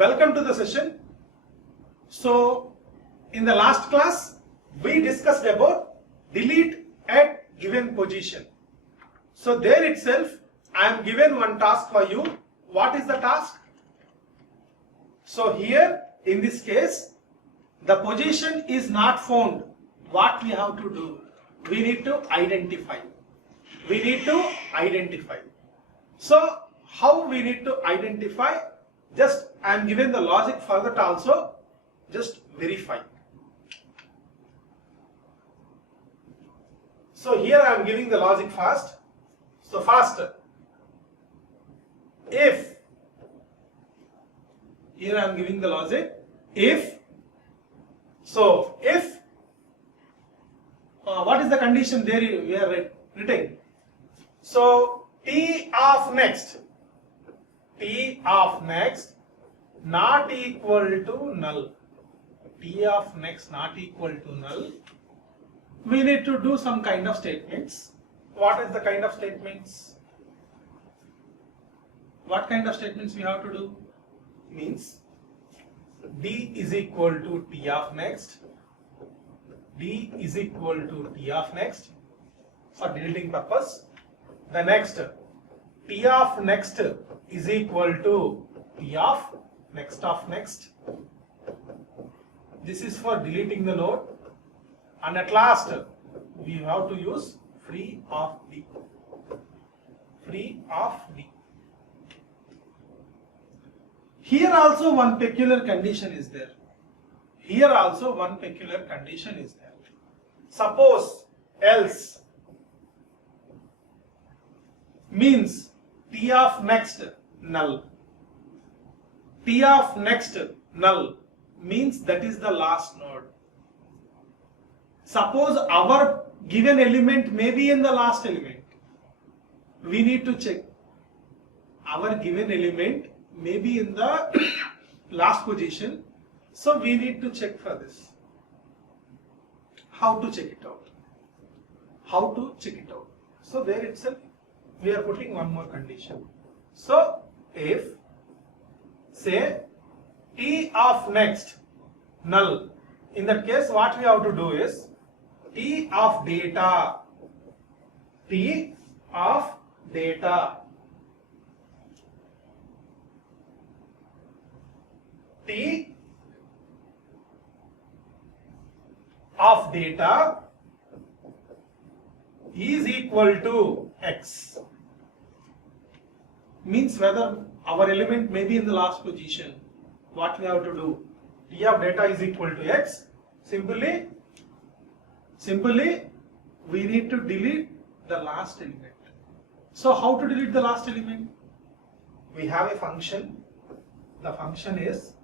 Welcome to the session. So in the last class we discussed about delete at given position. So there itself I am given one task for you. What is the task? So here in this case the position is not found. What we have to do? We need to identify. So how we need to identify? Just I am given the logic for that also. Just verify. So here I am giving the logic first. So first, if, here I am giving the logic, if, so if, what is the condition there we are writing? So T of next not equal to null. T of next not equal to null. We need to do some kind of statements. What is the kind of statements? What kind of statements we have to do? Means D is equal to T of next. D is equal to T of next for deleting purpose. The next T of next is equal to T of next. This is for deleting the node. And at last we have to use free of D. Here also one peculiar condition is there. Suppose else means T of next null. T of next null means that is the last node. Suppose our given element may be in the last element. We need to check. Our given element may be in the last position. So we need to check for this. How to check it out? So there itself we are putting one more condition. So if say T of next null, in that case what we have to do is T of data is equal to X. Means whether our element may be in the last position. What we have to do? T of data is equal to X. Simply we need to delete the last element. So how to delete the last element? We have a function. The function is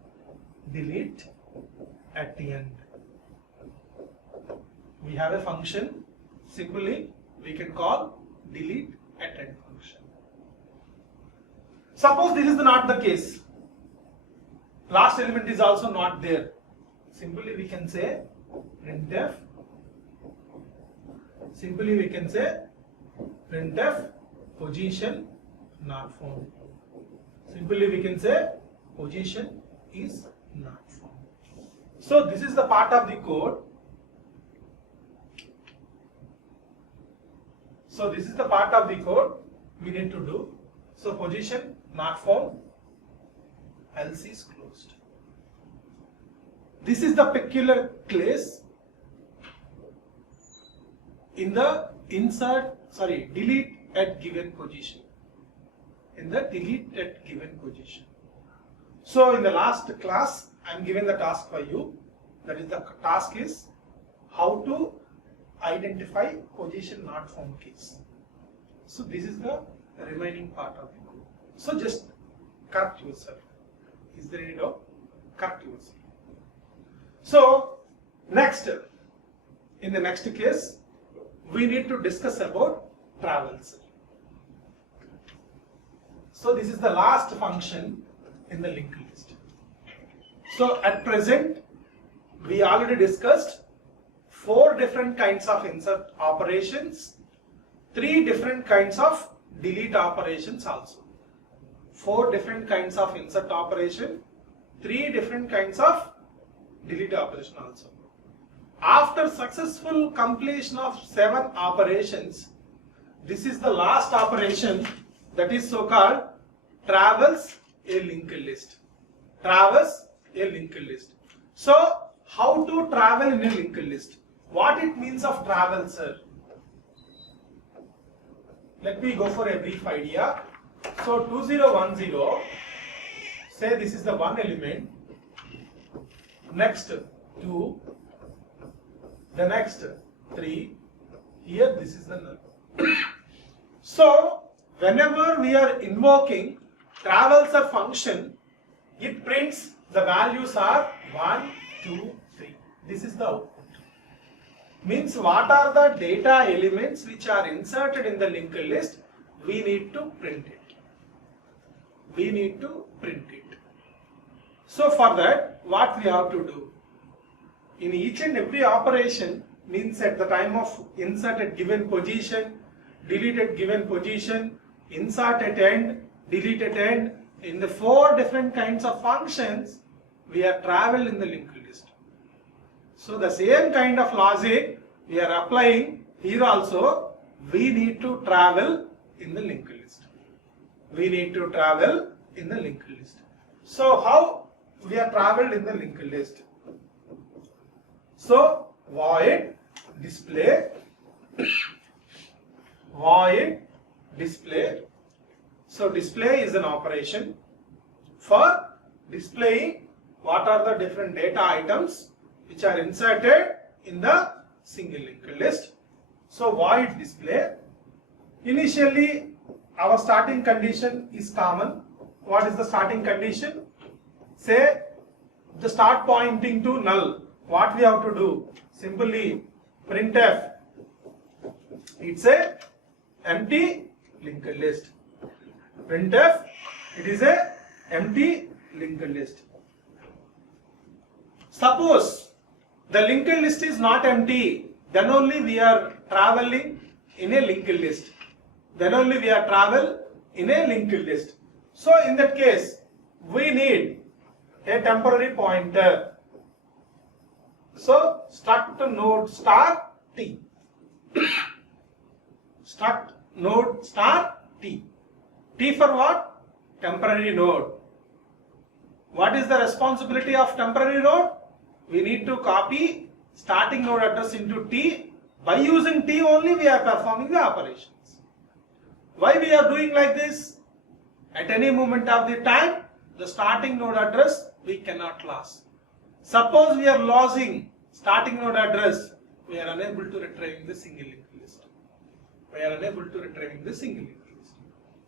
delete at the end. We have a function. Simply we can call delete at end function. Suppose this is not the case. Last element is also not there. Simply we can say printf. Position not found. Position is not found. So this is the part of the code. We need to do. So position not found, else is closed. This is the peculiar case in the delete at given position. So in the last class I am given the task for you. That is, the task is how to identify position not found case. So this is the remaining part of the code. So just correct yourself. Is there any doubt? Correct yourself. So next, in the next case we need to discuss about travels. So this is the last function in the linked list. So at present we already discussed 4 different kinds of insert operations, 3 different kinds of delete operations also. 4 different kinds of insert operation, 3 different kinds of delete operation also. After successful completion of 7 operations, this is the last operation, that is so called travels a linked list. Travels a linked list. So how to travel in a linked list? What it means of travel, sir? Let me go for a brief idea. So 2010, say this is the one element, next 2, the next 3, here this is the null. So whenever we are invoking traversal function, it prints the values are 1, 2, 3. This is the output. Means what are the data elements which are inserted in the linked list, we need to print it. We need to print it. So for that, what we have to do? In each and every operation, means at the time of insert at given position, delete at given position, insert at end, delete at end, in the 4 different kinds of functions, we are travel in the linked list. So the same kind of logic we are applying here also. We need to travel in the linked list. We need to travel in the linked list. So how we are traveled in the linked list? So void display, void display. So display is an operation for displaying what are the different data items which are inserted in the single linked list. So void display. Initially our starting condition is common. What is the starting condition? Say the start pointing to null. What we have to do? Simply printf. It's a empty linked list. Printf, it is a empty linked list. Suppose the linked list is not empty, then only we are traveling in a linked list. Then only we are travel in a linked list. So in that case, we need a temporary pointer. So struct node star t. Struct node star t. T for what? Temporary node. What is the responsibility of temporary node? We need to copy starting node address into T. By using T only we are performing the operations. Why we are doing like this? At any moment of the time, the starting node address we cannot lose. Suppose we are losing starting node address, we are unable to retrieve the single linked list. We are unable to retrieve the single linked list.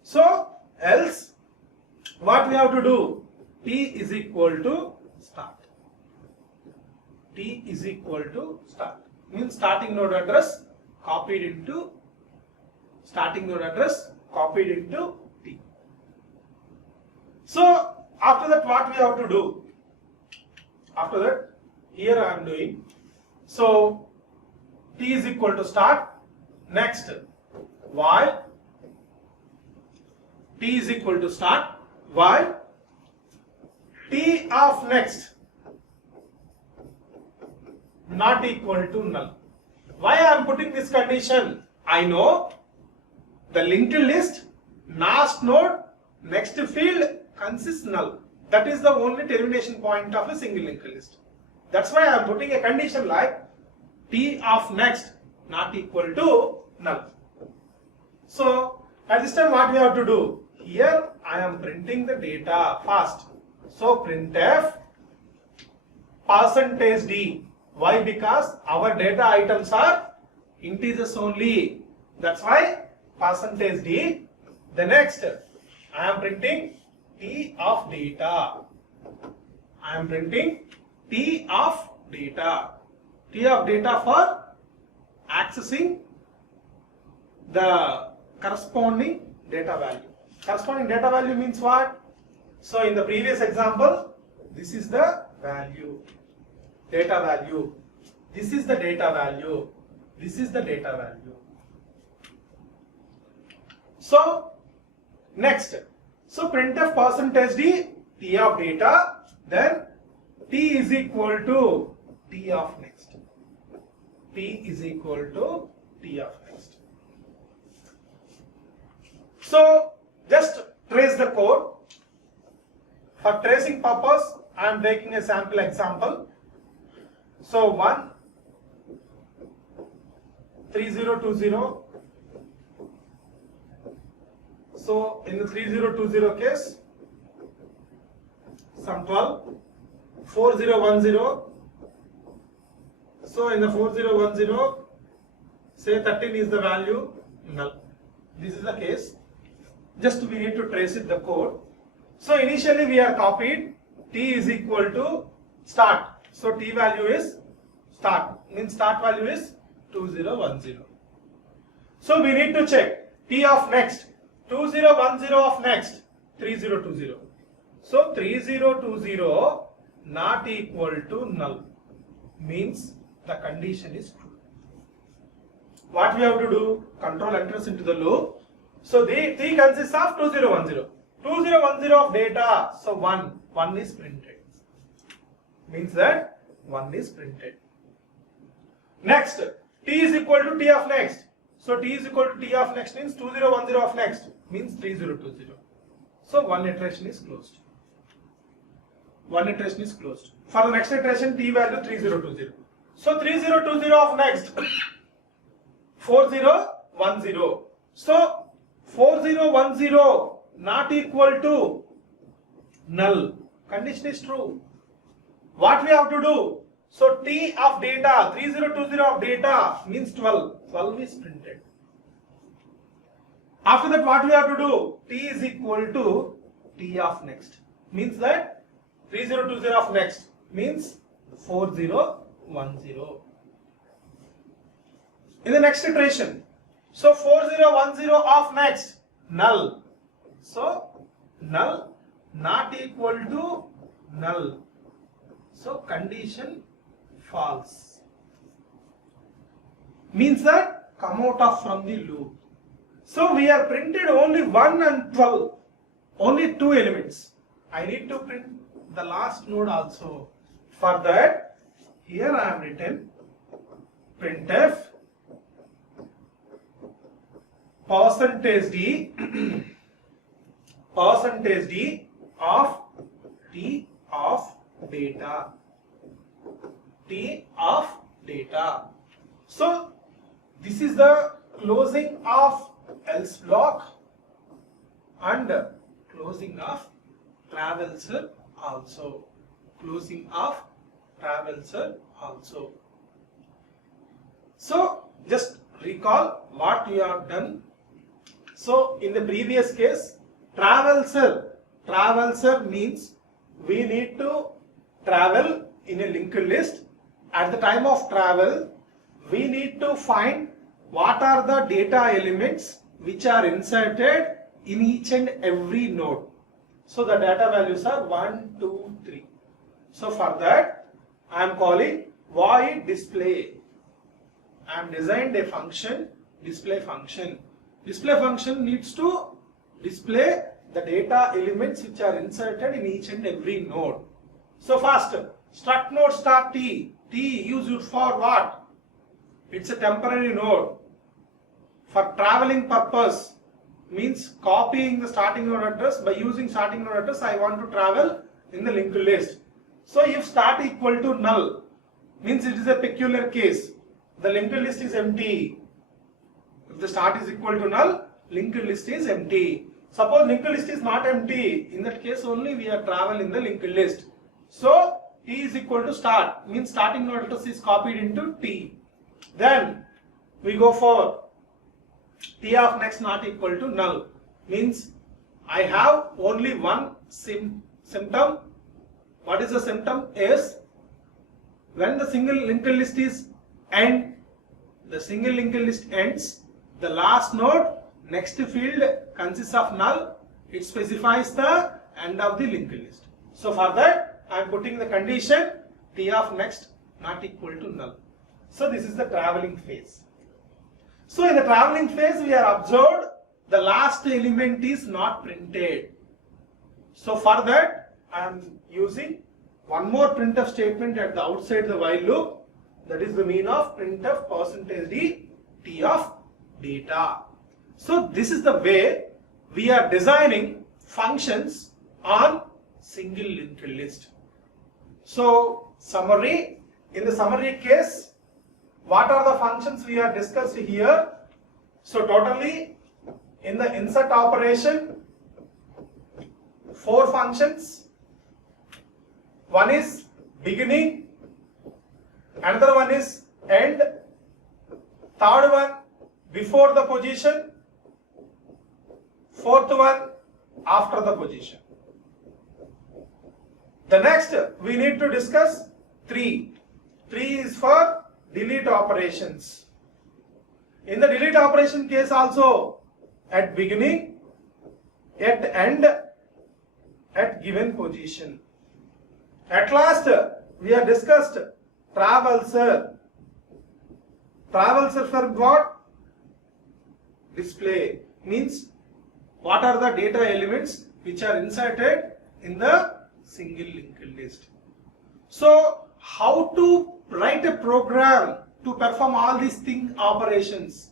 So else what we have to do? T is equal to start. T is equal to start. Means starting node address copied into T. So after that what we have to do? After that, here I am doing. So T is equal to start. Next, while T is equal to start, while T of next not equal to null. Why I am putting this condition? I know the linked list last node next field consists null. That is the only termination point of a single linked list. That's why I am putting a condition like T of next not equal to null. So at this time what we have to do? Here I am printing the data first. So printf %d. Why? Because our data items are integers only. That's why %d. The next I am printing T of data. I am printing T of data. T of data for accessing the corresponding data value. Corresponding data value means what? So in the previous example, this is the value, data value. This is the data value. This is the data value. So next, so printf %d T of data. then t is equal to t of next. T is equal to t of next. So just trace the code. For tracing purpose, I am taking a sample example. So 1 3020. So in the 3020 case, some 12 4010. So in the 4010, say 13 is the value, null. This is the case. Just we need to trace it the code. So initially we are copied t is equal to start. So t value is start, means start value is 2010. So we need to check t of next, 2010 of next 3020. So 3020 not equal to null, means the condition is true. What we have to do? Control enters into the loop. So the t consists of 2010. 2010 of data, so 1 is printed. Means that 1 is printed. Next, t is equal to t of next. So t is equal to t of next means 2010 of next means 3020. So one iteration is closed. One iteration is closed. For the next iteration, t value 3020. So 3020 of next 4010. So 4010 not equal to null. Condition is true. What we have to do? So t of data, 3020 of data means 12. 12 is printed. After that, what we have to do? T is equal to t of next. Means that 3020 of next means 4010. In the next iteration, so 4010 of next null. So null not equal to null. So condition false. Means that come out of from the loop. So we are printed only 1 and 12. Only 2 elements. I need to print the last node also. For that, here I have written printf percentage d percentage d of t of data. T of data. So this is the closing of else block and closing of traversal also. Closing of traversal also. So just recall what you have done. So in the previous case, traversal means we need to travel in a linked list. At the time of travel, we need to find what are the data elements which are inserted in each and every node. So the data values are 1, 2, 3. So for that, I am calling void display. I am designed a function, display function. Display function needs to display the data elements which are inserted in each and every node. So first, struct node start t. T used for what? It's a temporary node. For traveling purpose, means copying the starting node address. By using starting node address, I want to travel in the linked list. So if start equal to null, means it is a peculiar case. The linked list is empty. If the start is equal to null, linked list is empty. Suppose linked list is not empty. In that case only we are travel in the linked list. So t is equal to start, means starting node address is copied into t. Then we go for t of next not equal to null, means I have only one symptom. What is the symptom? Is when the single linked list is end, the single linked list ends, the last node next field consists of null. It specifies the end of the linked list. So for that, I am putting the condition t of next not equal to null. So this is the traveling phase. So in the traveling phase, we are observed the last element is not printed. So for that, I am using one more printf statement at the outside the while loop. That is the mean of printf percentage d t of data. So this is the way we are designing functions on single linked list. So summary, in the summary case, what are the functions we are discussed here? So totally in the insert operation, 4 functions. One is beginning, another one is end, third one before the position, fourth one after the position. The next we need to discuss 3. 3 is for delete operations. In the delete operation case also, at beginning, at end, at given position. At last we have discussed traverser. Traverser for what? Display. Means what are the data elements which are inserted in the single linked list. So how to write a program to perform all these operations,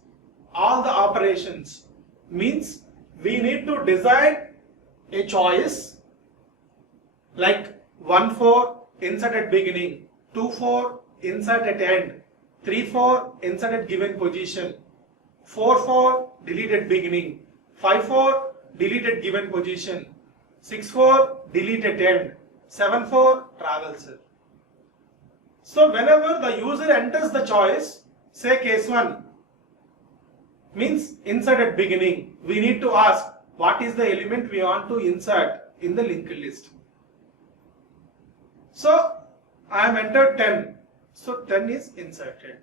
all the operations, means we need to design a choice like 1-4 insert at beginning, 2-4 insert at end, 3-4 insert at given position, 4-4 delete at beginning, 5-4 delete at given position, 6-4 delete at end, 7-4 traverser. So whenever the user enters the choice, say case 1 means insert at beginning, we need to ask what is the element we want to insert in the linked list. So I have entered 10, so 10 is inserted.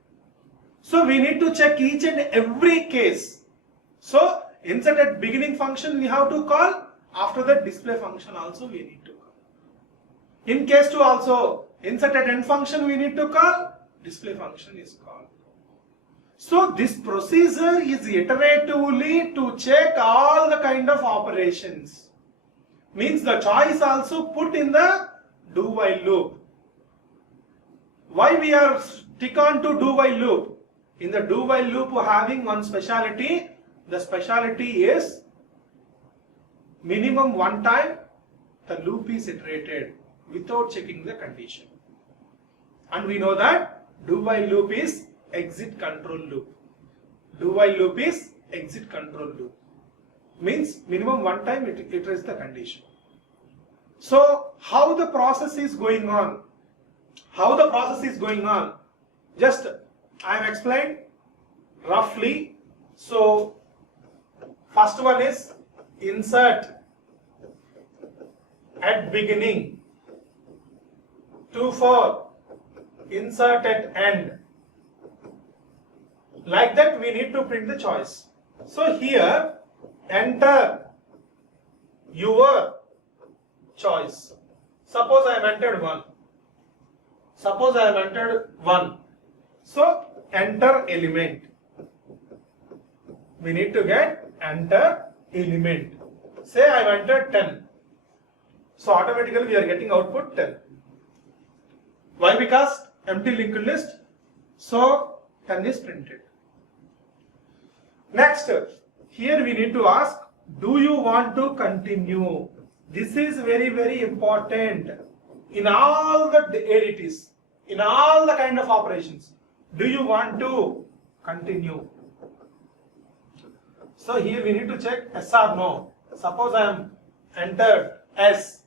So we need to check each and every case. So insert at beginning function we have to call, after that display function also we need to call. In case 2 also, insert at end function we need to call, display function is called. So this procedure is iteratively to check all the kind of operations. Means the choice also put in the do while loop. Why we are stick on to do while loop? In the do while loop having one speciality, the speciality is minimum one time the loop is iterated without checking the condition. And we know that do while loop is exit control loop. Do while loop is exit control loop. Means minimum one time it iterates the condition. So how the process is going on? How the process is going on? Just I have explained roughly. So first one is insert at beginning, 2-4 insert at end. Like that we need to print the choice. So here enter your choice. Suppose I have entered 1. Suppose I have entered 1. So enter element. We need to get enter element. Say I have entered 10. So automatically we are getting output 10. Why? Because empty linked list. So 10 is printed. Next, here we need to ask, do you want to continue? This is very, very important in all the ADTs, in all the kind of operations. Do you want to continue? So here we need to check yes or no. Suppose I am entered S,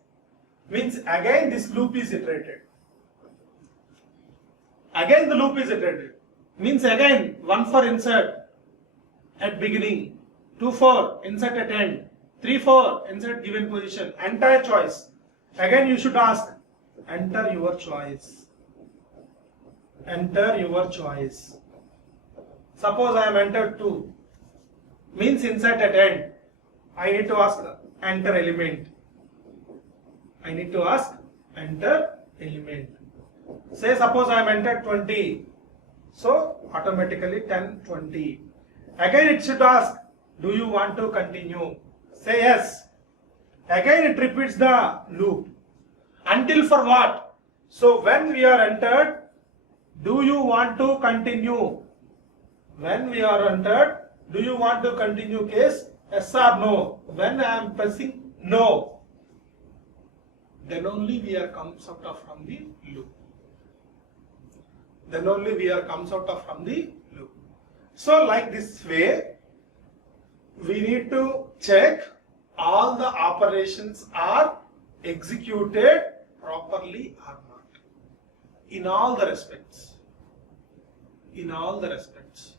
means again this loop is iterated. Again the loop is iterated. Means again 1-4 insert at beginning, 2-4 insert at end, 3-4 insert given position, entire choice. Again you should ask, enter your choice. Enter your choice. Suppose I am entered 2, means insert at end. I need to ask enter element. I need to ask enter element. Say suppose I am entered 20. So automatically 10, 20. Again it should ask, do you want to continue? Say yes. Again it repeats the loop. Until for what? So when we are entered, do you want to continue? When we are entered, do you want to continue case? Yes or no? When I am pressing no, then only we are comes out of from the loop. Then only we are comes out of from the loop. So like this way, we need to check all the operations are executed properly or not. In all the respects. In all the respects.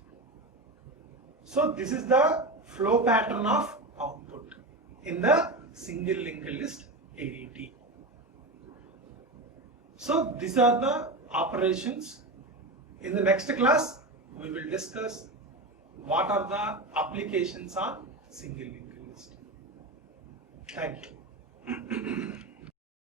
So this is the flow pattern of output in the single linked list ADT. So these are the operations. In the next class, we will discuss what are the applications on single linked list. Thank you.